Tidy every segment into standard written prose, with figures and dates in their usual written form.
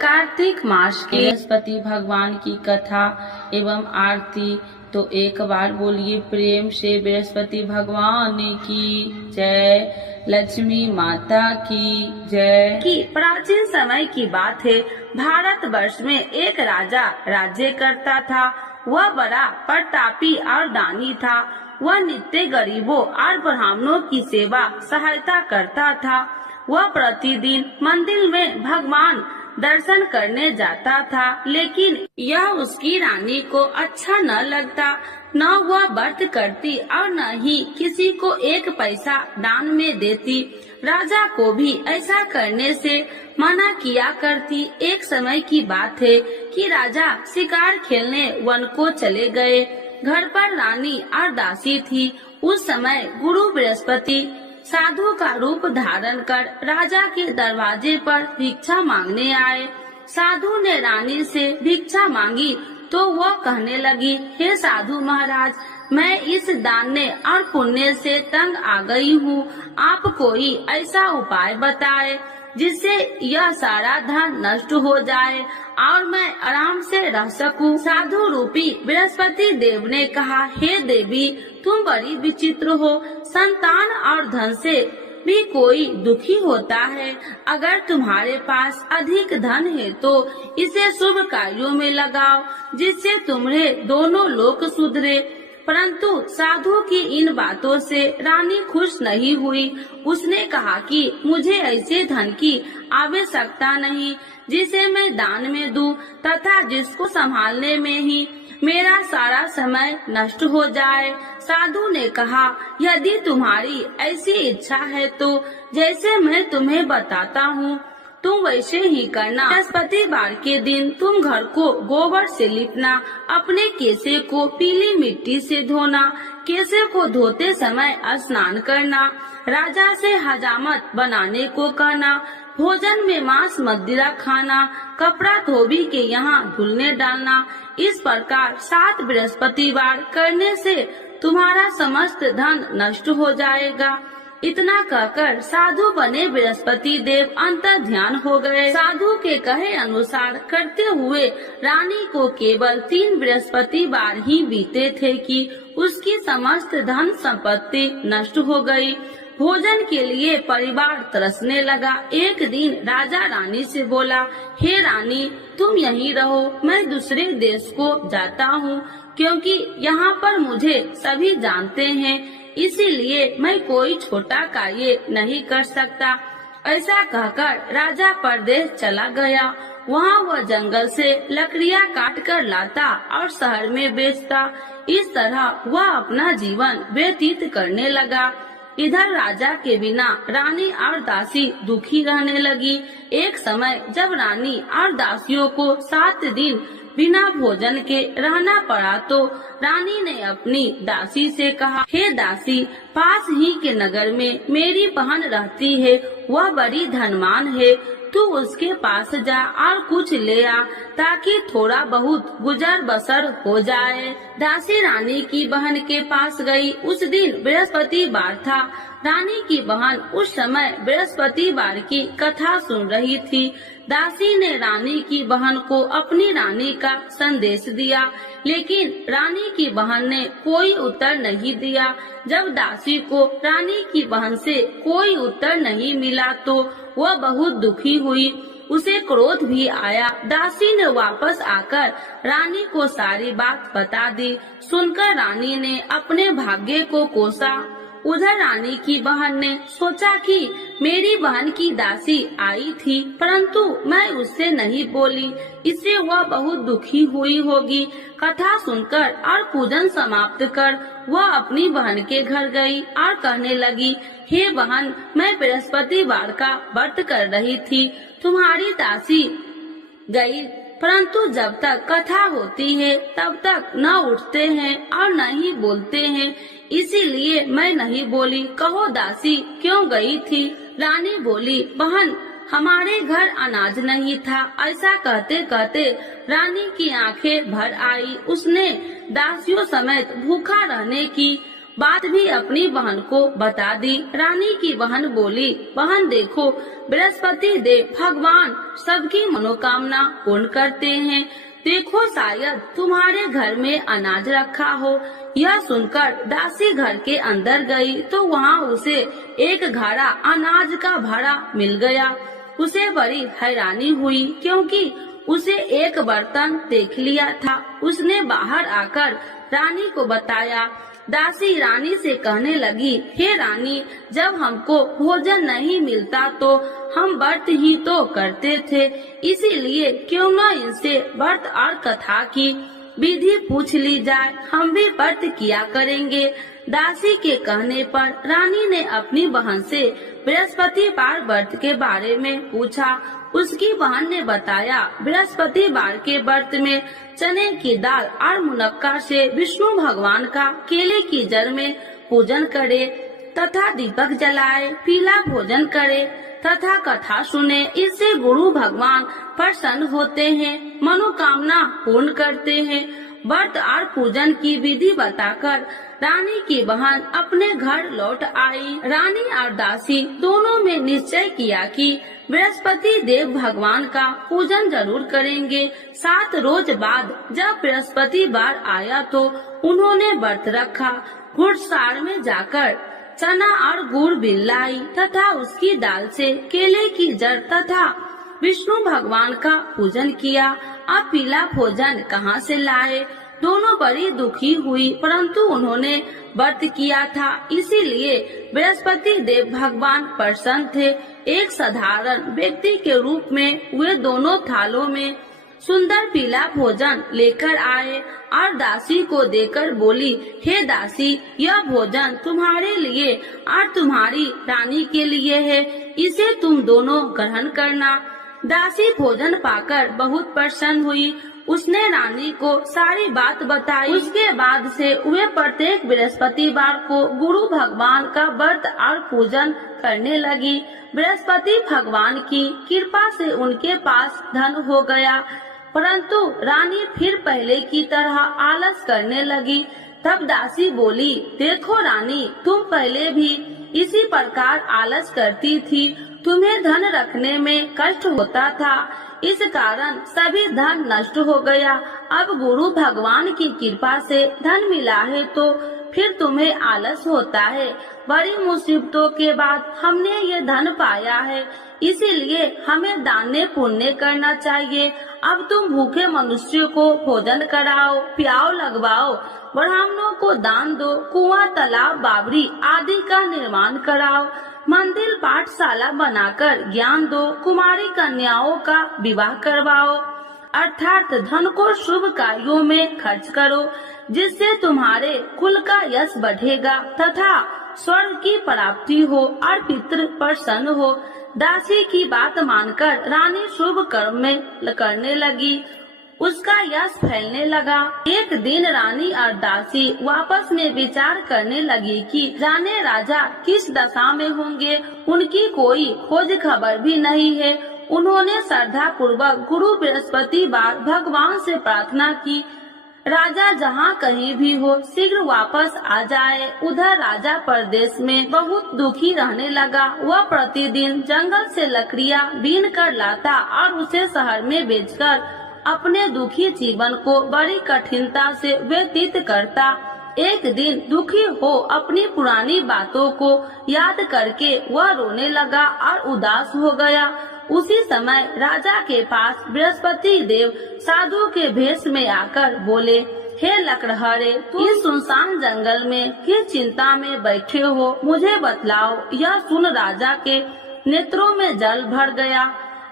कार्तिक मास के बृहस्पति भगवान की कथा एवं आरती। तो एक बार बोलिए प्रेम से बृहस्पति भगवान की जय, लक्ष्मी माता की जय। कि प्राचीन समय की बात है, भारत वर्ष में एक राजा राज्य करता था। वह बड़ा प्रतापी और दानी था। वह नित्य गरीबों और ब्राह्मणों की सेवा सहायता करता था। वह प्रतिदिन मंदिर में भगवान दर्शन करने जाता था, लेकिन यह उसकी रानी को अच्छा न लगता। न वह व्रत करती और न ही किसी को एक पैसा दान में देती। राजा को भी ऐसा करने से मना किया करती। एक समय की बात है कि राजा शिकार खेलने वन को चले गए। घर पर रानी और दासी थी। उस समय गुरु बृहस्पति साधु का रूप धारण कर राजा के दरवाजे पर भिक्षा मांगने आए। साधु ने रानी से भिक्षा मांगी तो वह कहने लगी, हे साधु महाराज, मैं इस दान और पुण्य से तंग आ गई हूँ। आप कोई ऐसा उपाय बताए जिससे यह सारा धन नष्ट हो जाए और मैं आराम से रह सकूं। साधु रूपी बृहस्पति देव ने कहा, हे देवी, तुम बड़ी विचित्र हो। संतान और धन से भी कोई दुखी होता है। अगर तुम्हारे पास अधिक धन है तो इसे शुभ कार्यों में लगाओ, जिससे तुम्हारे दोनों लोक सुधरे। परंतु साधु की इन बातों से रानी खुश नहीं हुई। उसने कहा कि मुझे ऐसे धन की आवश्यकता नहीं जिसे मैं दान में दूं तथा जिसको संभालने में ही मेरा सारा समय नष्ट हो जाए। साधु ने कहा, यदि तुम्हारी ऐसी इच्छा है तो जैसे मैं तुम्हें बताता हूँ तुम वैसे ही करना। बृहस्पतिवार के दिन तुम घर को गोबर से लिपना, अपने केसे को पीली मिट्टी से धोना, केसे को धोते समय स्नान करना, राजा से हजामत बनाने को कहना, भोजन में मांस मदिरा खाना, कपड़ा धोबी के यहाँ धुलने डालना। इस प्रकार 7 बृहस्पतिवार करने से तुम्हारा समस्त धन नष्ट हो जाएगा। इतना कहकर साधु बने बृहस्पति देव अंतर ध्यान हो गए। साधु के कहे अनुसार करते हुए रानी को केवल 3 बृहस्पतिवार ही बीते थे कि उसकी समस्त धन संपत्ति नष्ट हो गई। भोजन के लिए परिवार तरसने लगा। एक दिन राजा रानी से बोला, हे रानी, तुम यहीं रहो, मैं दूसरे देश को जाता हूँ, क्योंकि यहाँ पर मुझे सभी जानते हैं, इसीलिए मैं कोई छोटा कार्य नहीं कर सकता। ऐसा कहकर राजा परदेश चला गया। वहाँ वह जंगल से लकड़ियाँ काट कर लाता और शहर में बेचता। इस तरह वह अपना जीवन व्यतीत करने लगा। इधर राजा के बिना रानी और दासी दुखी रहने लगी। एक समय जब रानी और दासियों को 7 दिन बिना भोजन के रहना पड़ा तो रानी ने अपनी दासी से कहा, हे दासी, पास ही के नगर में मेरी बहन रहती है, वह बड़ी धनवान है, तू उसके पास जा और कुछ ले आ ताकि थोड़ा बहुत गुजर बसर हो जाए। दासी रानी की बहन के पास गई। उस दिन बृहस्पतिवार था। रानी की बहन उस समय बृहस्पतिवार की कथा सुन रही थी। दासी ने रानी की बहन को अपनी रानी का संदेश दिया, लेकिन रानी की बहन ने कोई उत्तर नहीं दिया। जब दासी को रानी की बहन से कोई उत्तर नहीं मिला तो वह बहुत दुखी हुई। उसे क्रोध भी आया। दासी ने वापस आकर रानी को सारी बात बता दी। सुनकर रानी ने अपने भाग्य को कोसा। उधर रानी की बहन ने सोचा कि मेरी बहन की दासी आई थी, परंतु मैं उससे नहीं बोली, इससे वह बहुत दुखी हुई होगी। कथा सुनकर और पूजन समाप्त कर वह अपनी बहन के घर गई और कहने लगी, हे बहन, मैं बृहस्पतिवार का व्रत कर रही थी, तुम्हारी दासी गई, परंतु जब तक कथा होती है तब तक न उठते हैं और न ही बोलते हैं, इसीलिए मैं नहीं बोली। कहो दासी क्यों गई थी? रानी बोली, बहन, हमारे घर अनाज नहीं था। ऐसा कहते कहते रानी की आंखें भर आई। उसने दासियों समेत भूखा रहने की बात भी अपनी बहन को बता दी। रानी की बहन बोली, बहन देखो, बृहस्पति देव भगवान सबकी मनोकामना पूर्ण करते हैं। देखो शायद तुम्हारे घर में अनाज रखा हो। यह सुनकर दासी घर के अंदर गई तो वहाँ उसे एक घड़ा अनाज का भरा मिल गया। उसे बड़ी हैरानी हुई क्योंकि उसे एक बर्तन देख लिया था। उसने बाहर आकर रानी को बताया। दासी रानी से कहने लगी, हे रानी, जब हमको भोजन नहीं मिलता तो हम व्रत ही तो करते थे, इसीलिए क्यों न इनसे व्रत और कथा की विधि पूछ ली जाए, हम भी व्रत किया करेंगे। दासी के कहने पर रानी ने अपनी बहन से बृहस्पतिवार व्रत के बारे में पूछा। उसकी बहन ने बताया, बृहस्पतिवार के व्रत में चने की दाल और मुनक्का से विष्णु भगवान का केले की जड़ में पूजन करे तथा दीपक जलाए, पीला भोजन करे तथा कथा सुने। इससे गुरु भगवान प्रसन्न होते हैं, मनोकामना पूर्ण करते हैं। व्रत और पूजन की विधि बताकर रानी की बहन अपने घर लौट आई। रानी और दासी दोनों में निश्चय किया कि बृहस्पति देव भगवान का पूजन जरूर करेंगे। 7 रोज बाद जब बृहस्पतिवार आया तो उन्होंने व्रत रखा। घुड़सार में जाकर चना और गुड़ बिन लाई तथा उसकी दाल से केले की जड़ तथा विष्णु भगवान का पूजन किया। अब पीला भोजन कहाँ से लाए? दोनों बड़ी दुखी हुई, परंतु उन्होंने व्रत किया था, इसीलिए बृहस्पति देव भगवान प्रसन्न थे। एक साधारण व्यक्ति के रूप में वे दोनों थालों में सुंदर पीला भोजन लेकर आए और दासी को देकर बोली, हे दासी, यह भोजन तुम्हारे लिए और तुम्हारी रानी के लिए है, इसे तुम दोनों ग्रहण करना। दासी भोजन पाकर बहुत प्रसन्न हुई। उसने रानी को सारी बात बताई। उसके बाद से वे प्रत्येक बृहस्पतिवार को गुरु भगवान का व्रत और पूजन करने लगी। बृहस्पति भगवान की कृपा से उनके पास धन हो गया, परंतु रानी फिर पहले की तरह आलस करने लगी। तब दासी बोली, देखो रानी, तुम पहले भी इसी प्रकार आलस करती थी, तुम्हें धन रखने में कष्ट होता था, इस कारण सभी धन नष्ट हो गया। अब गुरु भगवान की कृपा से धन मिला है तो फिर तुम्हें आलस होता है। बड़ी मुसीबतों के बाद हमने ये धन पाया है, इसीलिए हमें दान पुण्य करना चाहिए। अब तुम भूखे मनुष्य को भोजन कराओ, प्याव लगवाओ, ब्राह्मणों को दान दो, कुआं, तालाब, बावड़ी आदि का निर्माण कराओ, मंदिर, पाठशाला बनाकर ज्ञान दो, कुमारी कन्याओं का विवाह करवाओ, अर्थात धन को शुभ कार्यों में खर्च करो, जिससे तुम्हारे कुल का यश बढ़ेगा तथा स्वर्ग की प्राप्ति हो और पितृ प्रसन्न हो। दासी की बात मानकर रानी शुभ कर्म में करने लगी, उसका यश फैलने लगा। एक दिन रानी और दासी आपस में विचार करने लगी कि जाने राजा किस दशा में होंगे, उनकी कोई खोज खबर भी नहीं है। उन्होंने श्रद्धा पूर्वक गुरु बृहस्पतिवार भगवान से प्रार्थना की, राजा जहाँ कहीं भी हो शीघ्र वापस आ जाए। उधर राजा परदेश में बहुत दुखी रहने लगा। वह प्रतिदिन जंगल से लकड़ियाँ बीन कर लाता और उसे शहर में बेचकर अपने दुखी जीवन को बड़ी कठिनता से व्यतीत करता। एक दिन दुखी हो अपनी पुरानी बातों को याद करके वह रोने लगा और उदास हो गया। उसी समय राजा के पास बृहस्पति देव साधु के भेष में आकर बोले, हे लकड़हारे, तुम इस सुनसान जंगल में किस चिंता में बैठे हो, मुझे बतलाओ। यह सुन राजा के नेत्रों में जल भर गया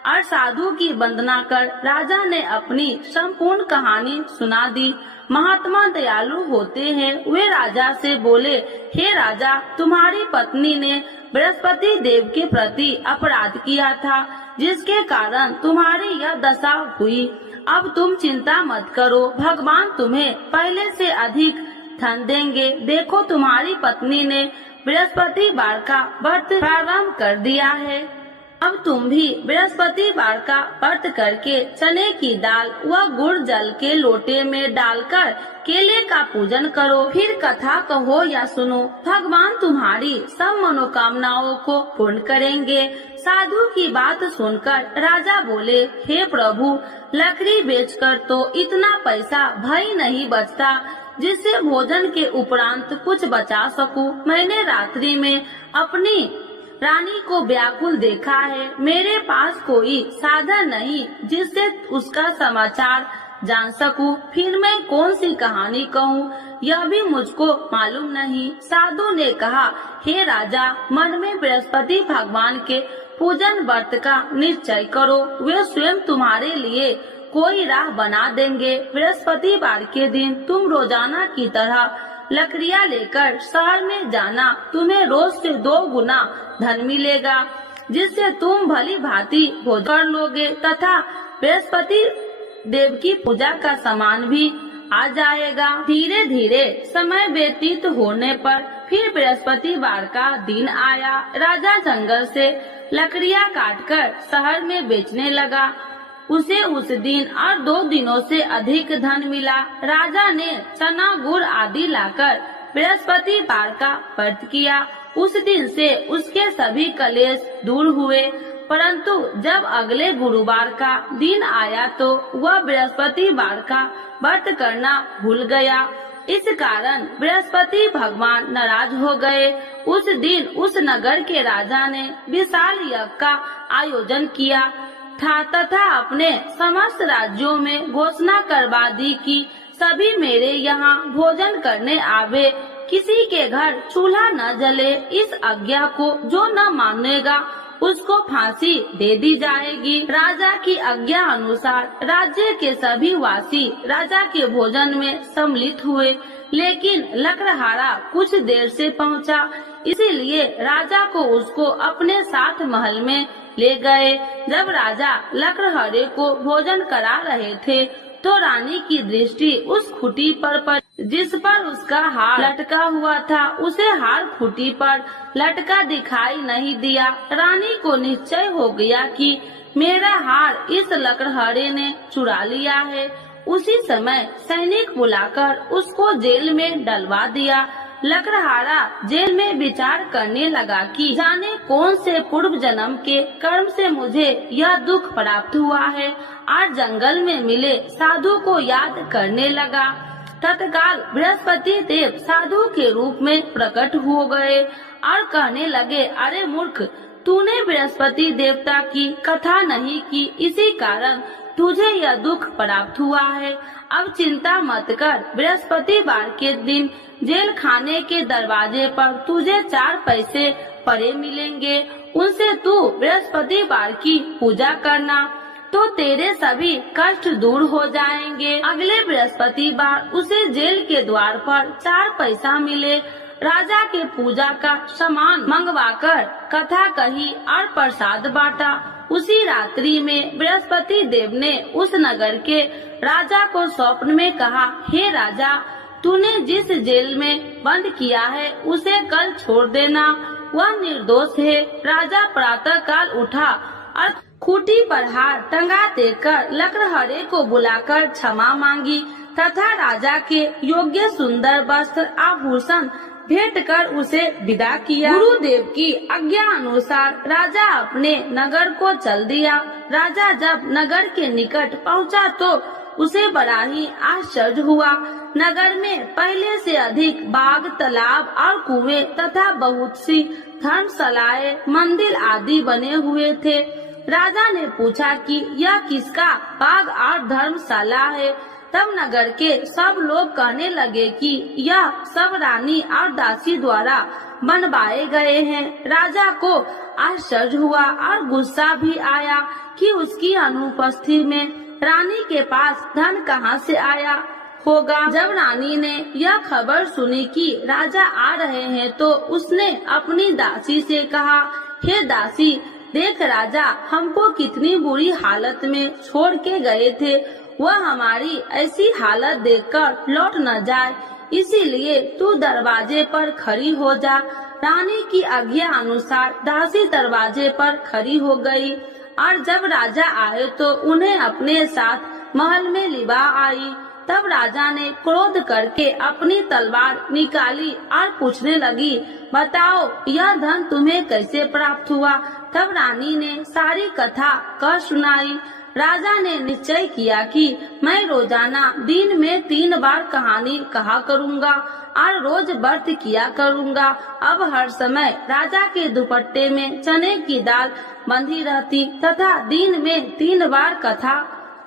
और साधु की वंदना कर राजा ने अपनी संपूर्ण कहानी सुना दी। महात्मा दयालु होते हैं। वे राजा से बोले, हे राजा, तुम्हारी पत्नी ने बृहस्पति देव के प्रति अपराध किया था, जिसके कारण तुम्हारी यह दशा हुई। अब तुम चिंता मत करो, भगवान तुम्हें पहले से अधिक धन देंगे। देखो, तुम्हारी पत्नी ने बृहस्पतिवार का व्रत प्रारंभ कर दिया है। अब तुम भी बृहस्पतिवार का व्रत करके चने की दाल व गुड़ जल के लोटे में डालकर केले का पूजन करो। फिर कथा कहो या सुनो, भगवान तुम्हारी सब मनोकामनाओं को पूर्ण करेंगे। साधु की बात सुनकर राजा बोले, हे प्रभु, लकड़ी बेचकर तो इतना पैसा भई नहीं बचता जिससे भोजन के उपरांत कुछ बचा सकूं। मैंने रात्रि में अपनी रानी को व्याकुल देखा है। मेरे पास कोई साधन नहीं जिससे उसका समाचार जान सकूं। फिर मैं कौन सी कहानी कहूँ, यह भी मुझको मालूम नहीं। साधु ने कहा, हे राजा, मन में बृहस्पति भगवान के पूजन व्रत का निश्चय करो। वे स्वयं तुम्हारे लिए कोई राह बना देंगे। बृहस्पतिवार के दिन तुम रोजाना की तरह लकड़ियाँ लेकर शहर में जाना। तुम्हें रोज से 2 गुना धन मिलेगा, जिससे तुम भली भांति भोजन कर लोगे तथा बृहस्पति देव की पूजा का सामान भी आ जाएगा। धीरे धीरे समय व्यतीत होने पर फिर बृहस्पतिवार का दिन आया। राजा जंगल से लकड़ियाँ काटकर शहर में बेचने लगा। उसे उस दिन और 2 दिनों से अधिक धन मिला। राजा ने चना गुड़ आदि लाकर बृहस्पतिवार का व्रत किया। उस दिन से उसके सभी कलेश दूर हुए। परंतु जब अगले गुरुवार का दिन आया तो वह बृहस्पतिवार का व्रत करना भूल गया। इस कारण बृहस्पति भगवान नाराज हो गए। उस दिन उस नगर के राजा ने विशाल यज्ञ का आयोजन किया था तथा अपने समस्त राज्यों में घोषणा करवा दी कि सभी मेरे यहाँ भोजन करने आवे। किसी के घर चूल्हा न जले। इस आज्ञा को जो न मानेगा उसको फांसी दे दी जाएगी। राजा की आज्ञा अनुसार राज्य के सभी वासी राजा के भोजन में सम्मिलित हुए, लेकिन लकड़हारा कुछ देर से पहुंचा, इसीलिए राजा को उसको अपने साथ महल में ले गए। जब राजा लकड़हारे को भोजन करा रहे थे तो रानी की दृष्टि उस खूंटी पर पड़ी जिस पर उसका हार लटका हुआ था। उसे हार खूंटी पर लटका दिखाई नहीं दिया। रानी को निश्चय हो गया कि मेरा हार इस लकड़हारे ने चुरा लिया है। उसी समय सैनिक बुलाकर उसको जेल में डलवा दिया। लकड़हारा जेल में विचार करने लगा कि जाने कौन से पूर्व जन्म के कर्म से मुझे यह दुख प्राप्त हुआ है। आज जंगल में मिले साधु को याद करने लगा। तत्काल बृहस्पति देव साधु के रूप में प्रकट हो गए और कहने लगे, अरे मूर्ख, तूने बृहस्पति देवता की कथा नहीं की, इसी कारण तुझे यह दुख प्राप्त हुआ है। अब चिंता मत कर, बृहस्पतिवार के दिन जेल खाने के दरवाजे पर तुझे 4 पैसे पड़े मिलेंगे। उनसे तू बृहस्पतिवार की पूजा करना तो तेरे सभी कष्ट दूर हो जाएंगे। अगले बृहस्पतिवार उसे जेल के द्वार पर 4 पैसा मिले। राजा के पूजा का सामान मंगवाकर कथा कही और प्रसाद बांटा। उसी रात्रि में बृहस्पति देव ने उस नगर के राजा को स्वप्न में कहा, हे राजा, तूने जिस जेल में बंद किया है उसे कल छोड़ देना, वह निर्दोष है। राजा प्रातः काल उठा और खूंटी पर हार टंगा देकर लकड़हारे को बुलाकर क्षमा मांगी तथा राजा के योग्य सुंदर वस्त्र आभूषण भेंट कर उसे विदा किया। गुरुदेव की आज्ञा अनुसार राजा अपने नगर को चल दिया। राजा जब नगर के निकट पहुंचा तो उसे बड़ा ही आश्चर्य हुआ। नगर में पहले से अधिक बाग, तालाब और कुएं तथा बहुत सी धर्मशालाएं, मंदिर आदि बने हुए थे। राजा ने पूछा कि यह किसका बाग और धर्मशाला है। तब नगर के सब लोग कहने लगे कि यह सब रानी और दासी द्वारा बनवाए गए हैं। राजा को आश्चर्य हुआ और गुस्सा भी आया कि उसकी अनुपस्थिति में रानी के पास धन कहां से आया होगा। जब रानी ने यह खबर सुनी कि राजा आ रहे हैं तो उसने अपनी दासी से कहा, हे दासी, देख राजा हमको कितनी बुरी हालत में छोड़ के गए थे, वह हमारी ऐसी हालत देखकर लौट न जाए, इसीलिए तू दरवाजे पर खड़ी हो जा। रानी की आज्ञा अनुसार दासी दरवाजे पर खड़ी हो गई और जब राजा आए तो उन्हें अपने साथ महल में लिवा आई। तब राजा ने क्रोध करके अपनी तलवार निकाली और पूछने लगी, बताओ यह धन तुम्हें कैसे प्राप्त हुआ। तब रानी ने सारी कथा कह सुनाई। राजा ने निश्चय किया कि मैं रोजाना दिन में 3 बार कहानी कहा करूँगा और रोज व्रत किया करूँगा। अब हर समय राजा के दुपट्टे में चने की दाल बंधी रहती तथा दिन में 3 बार कथा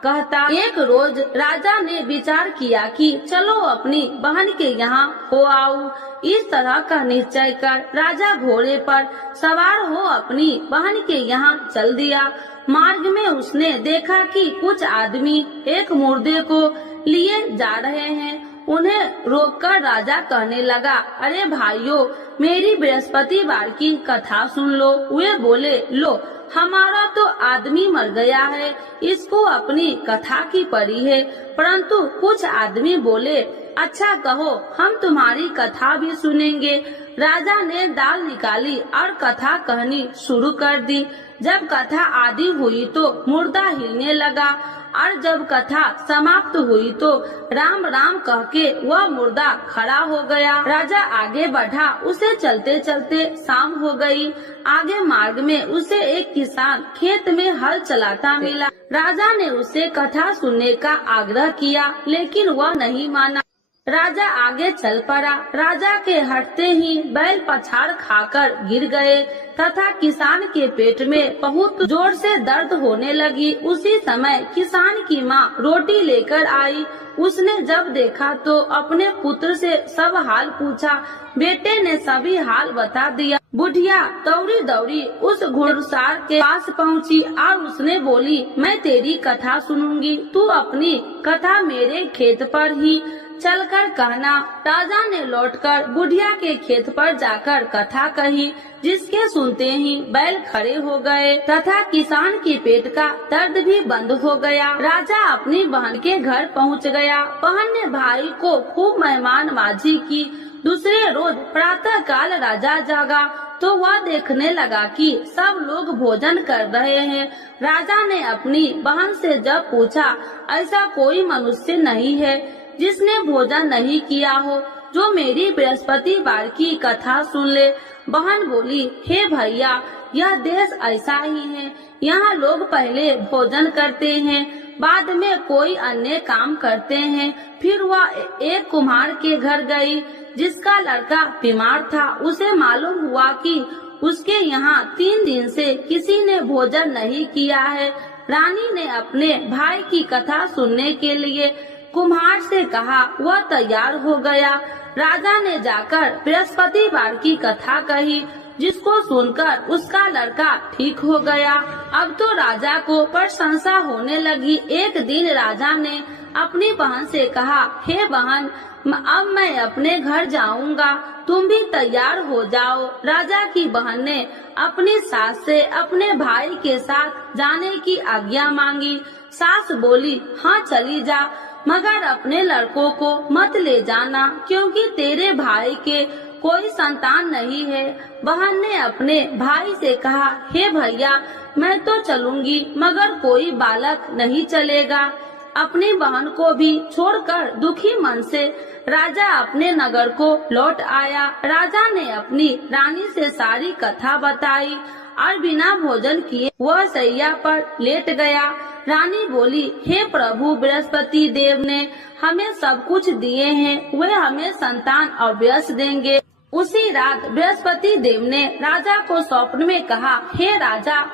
कहता। एक रोज राजा ने विचार किया कि चलो अपनी बहन के यहाँ हो आऊं। इस तरह का निश्चय कर राजा घोड़े पर सवार हो अपनी बहन के यहाँ चल दिया। मार्ग में उसने देखा कि कुछ आदमी एक मुर्दे को लिए जा रहे हैं। उन्हें रोककर राजा कहने लगा, अरे भाइयों, मेरी बृहस्पतिवार की कथा सुन लो। वे बोले, लो हमारा तो आदमी मर गया है, इसको अपनी कथा की पड़ी है। परंतु कुछ आदमी बोले, अच्छा कहो, हम तुम्हारी कथा भी सुनेंगे। राजा ने दाल निकाली और कथा कहनी शुरू कर दी। जब कथा आदि हुई तो मुर्दा हिलने लगा और जब कथा समाप्त हुई तो राम राम कह के वह मुर्दा खड़ा हो गया। राजा आगे बढ़ा, उसे चलते चलते शाम हो गई। आगे मार्ग में उसे एक किसान खेत में हल चलाता मिला। राजा ने उसे कथा सुनने का आग्रह किया, लेकिन वह नहीं माना। राजा आगे चल पड़ा। राजा के हटते ही बैल पछाड़ खाकर गिर गए तथा किसान के पेट में बहुत जोर से दर्द होने लगी। उसी समय किसान की माँ रोटी लेकर आई। उसने जब देखा तो अपने पुत्र से सब हाल पूछा। बेटे ने सभी हाल बता दिया। बुढ़िया दौड़ी दौड़ी उस घुड़सवार के पास पहुँची और उसने बोली, मैं तेरी कथा सुनूंगी, तू अपनी कथा मेरे खेत पर ही चलकर कहना। राजा ने लौटकर बुढ़िया के खेत पर जाकर कथा कही, जिसके सुनते ही बैल खड़े हो गए तथा किसान के पेट का दर्द भी बंद हो गया। राजा अपनी बहन के घर पहुंच गया। बहन ने भाई को खूब मेहमानबाजी की। दूसरे रोज प्रातः काल राजा जागा तो वह देखने लगा कि सब लोग भोजन कर रहे हैं। राजा ने अपनी बहन से जब पूछा, ऐसा कोई मनुष्य नहीं है जिसने भोजन नहीं किया हो, जो मेरी बृहस्पतिवार की कथा सुन ले। बहन बोली, हे भैया, यह देश ऐसा ही है। यहाँ लोग पहले भोजन करते हैं, बाद में कोई अन्य काम करते हैं। फिर वह एक कुम्हार के घर गई, जिसका लड़का बीमार था। उसे मालूम हुआ कि उसके यहाँ 3 दिन से किसी ने भोजन नहीं किया है। रानी ने अपने भाई की कथा सुनने के लिए कुम्हार से कहा। वह तैयार हो गया। राजा ने जाकर बृहस्पतिवार की कथा कही, जिसको सुनकर उसका लड़का ठीक हो गया। अब तो राजा को प्रशंसा होने लगी। एक दिन राजा ने अपनी बहन से कहा, हे बहन, अब मैं अपने घर जाऊंगा, तुम भी तैयार हो जाओ। राजा की बहन ने अपनी सास से अपने भाई के साथ जाने की आज्ञा मांगी। सास बोली, हाँ चली जा, मगर अपने लड़कों को मत ले जाना, क्योंकि तेरे भाई के कोई संतान नहीं है। बहन ने अपने भाई से कहा, हे भैया, मैं तो चलूंगी, मगर कोई बालक नहीं चलेगा। अपनी बहन को भी छोड़कर दुखी मन से राजा अपने नगर को लौट आया। राजा ने अपनी रानी से सारी कथा बताई और बिना भोजन किए वह सैया पर लेट गया। रानी बोली, हे प्रभु, बृहस्पति देव ने हमें सब कुछ दिए हैं, वे हमें संतान अवश्य देंगे। उसी रात बृहस्पति देव ने राजा को स्वप्न में कहा, हे राजा,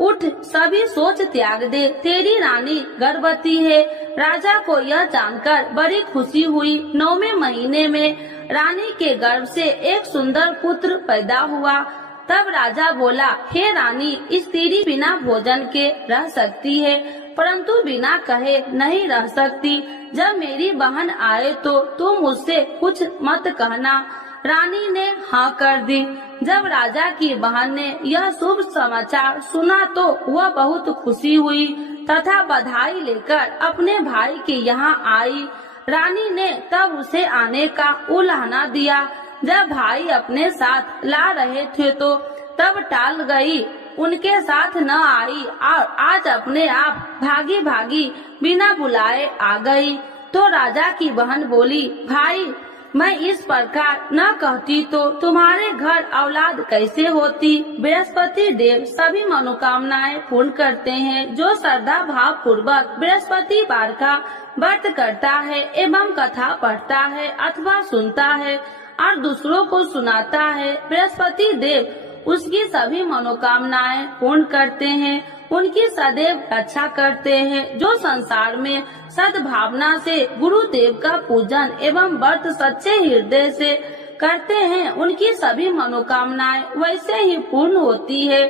उठ, सभी सोच त्याग दे, तेरी रानी गर्भवती है। राजा को यह जानकर बड़ी खुशी हुई। 9वें महीने में रानी के गर्भ से एक सुंदर पुत्र पैदा हुआ। तब राजा बोला, हे रानी, स्त्री बिना भोजन के रह सकती है, परंतु बिना कहे नहीं रह सकती। जब मेरी बहन आए तो तुम उससे कुछ मत कहना। रानी ने हाँ कर दी। जब राजा की बहन ने यह शुभ समाचार सुना तो वह बहुत खुशी हुई तथा बधाई लेकर अपने भाई के यहाँ आई। रानी ने तब उसे आने का उलाहना दिया। जब भाई अपने साथ ला रहे थे तो तब टाल गई, उनके साथ न आई और आज अपने आप भागी भागी बिना बुलाए आ गई। तो राजा की बहन बोली, भाई मैं इस प्रकार न कहती तो तुम्हारे घर औलाद कैसे होती। बृहस्पति देव सभी मनोकामनाएं पूर्ण करते हैं। जो श्रद्धा भाव पूर्वक बृहस्पति वार का व्रत करता है एवं कथा पढ़ता है अथवा सुनता है और दूसरों को सुनाता है, बृहस्पति देव उसकी सभी मनोकामनाएं पूर्ण करते हैं, उनकी सदैव रक्षा करते हैं। जो संसार में सद्भावना से गुरुदेव का पूजन एवं व्रत सच्चे हृदय से करते हैं, उनकी सभी मनोकामनाएं वैसे ही पूर्ण होती है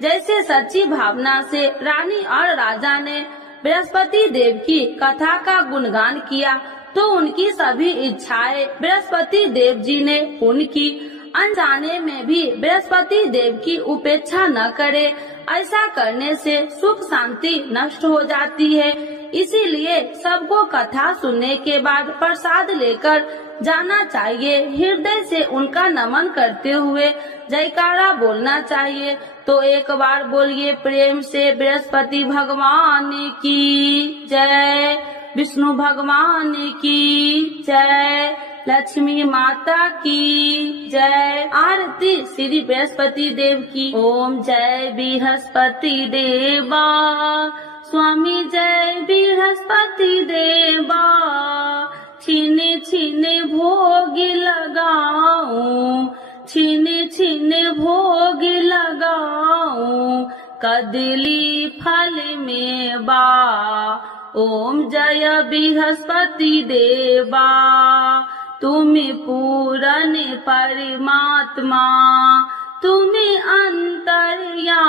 जैसे सच्ची भावना से रानी और राजा ने बृहस्पति देव की कथा का गुणगान किया तो उनकी सभी इच्छाएं बृहस्पति देव जी ने पूर्ण की। अनजाने में भी बृहस्पति देव की उपेक्षा न करे, ऐसा करने से सुख शांति नष्ट हो जाती है। इसीलिए सबको कथा सुनने के बाद प्रसाद लेकर जाना चाहिए। हृदय से उनका नमन करते हुए जयकारा बोलना चाहिए। तो एक बार बोलिए प्रेम से बृहस्पति भगवान की जय, विष्णु भगवान की जय, लक्ष्मी माता की जय। आरती श्री बृहस्पति देव की। ओम जय बृहस्पति देवा, स्वामी जय बृहस्पति देवा, छीने छीने भोग लगाऊं, छीने छीने भोग लगाऊं, कदली फल में बा। ओम जय बृहस्पति देवा, तुम्हें पूरन परमात्मा, तुम्हें अंतर्यामी,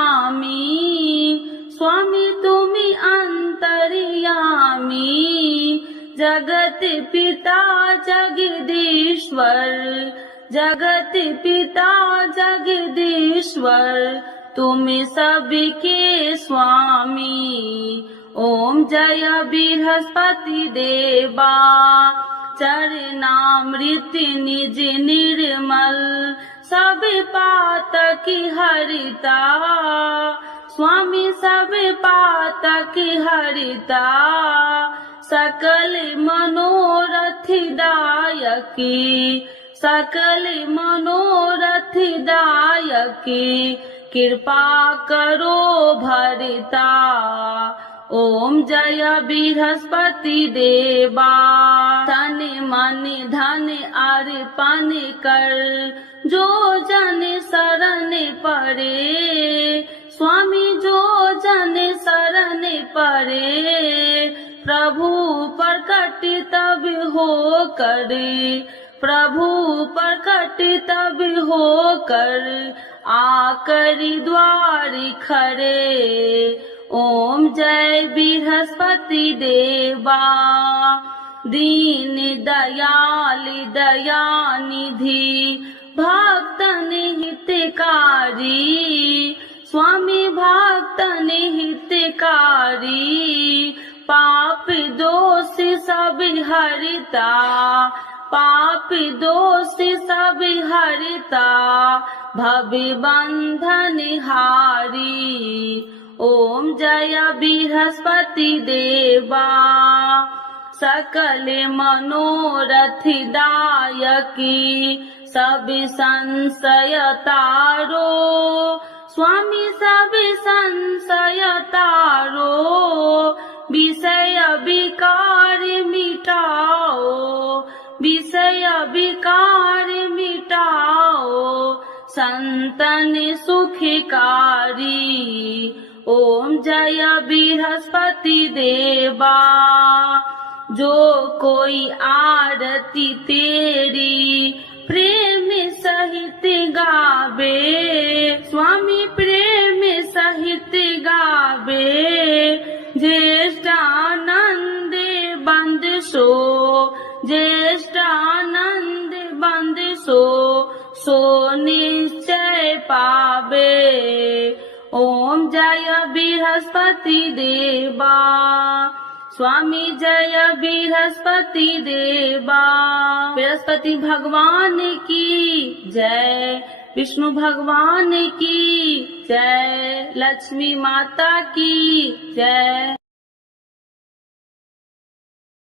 स्वामी तुम्हें अंतर्यामी, जगत पिता जगदीश्वर, जगत पिता जगदीश्वर, तुम्हें सबके स्वामी। ओम जय बृहस्पति देवा, चरणामृत निज निर्मल, सब पातक हरिता, स्वामी सब पातक हरिता, सकल मनोरथ दायकी, सकल मनोरथ दायकी, कृपा करो भरता। ओम जय बृहस्पति देवा, तन मन धन अर्पण कर, जो जन शरण पड़े, स्वामी जो जन शरण पड़े, प्रभु प्रकट तब हो करे, प्रभु प्रकट तब हो कर, आकर द्वार खड़े। ओम जय बृहस्पति देवा, दीन दयाल दयानिधि, भक्तन हितकारी, स्वामी भक्तन हितकारी, पाप दोष सब हरिता, पाप दोष सब हरिता, भव बंधन हारी। ओम जय बृहस्पति देवा, सकल मनोरथ दायकी, सब संशय तारो, स्वामी सब संशय तारो, विषय विकार मिटाओ, विषय विकार मिटाओ, संतन सुखकारी। ओम जय बृहस्पति देवा, जो कोई आरती तेरी प्रेम सहित गावे, स्वामी प्रेम सहित गावे, ज्येष्ठानंद बंद सो, ज्येष्ठानंद बंद सो, सो निश्चय पावे। ओम जय बृहस्पति देवा, स्वामी जय बृहस्पति देवा। बृहस्पति भगवान की जय, विष्णु भगवान की जय, लक्ष्मी माता की जय।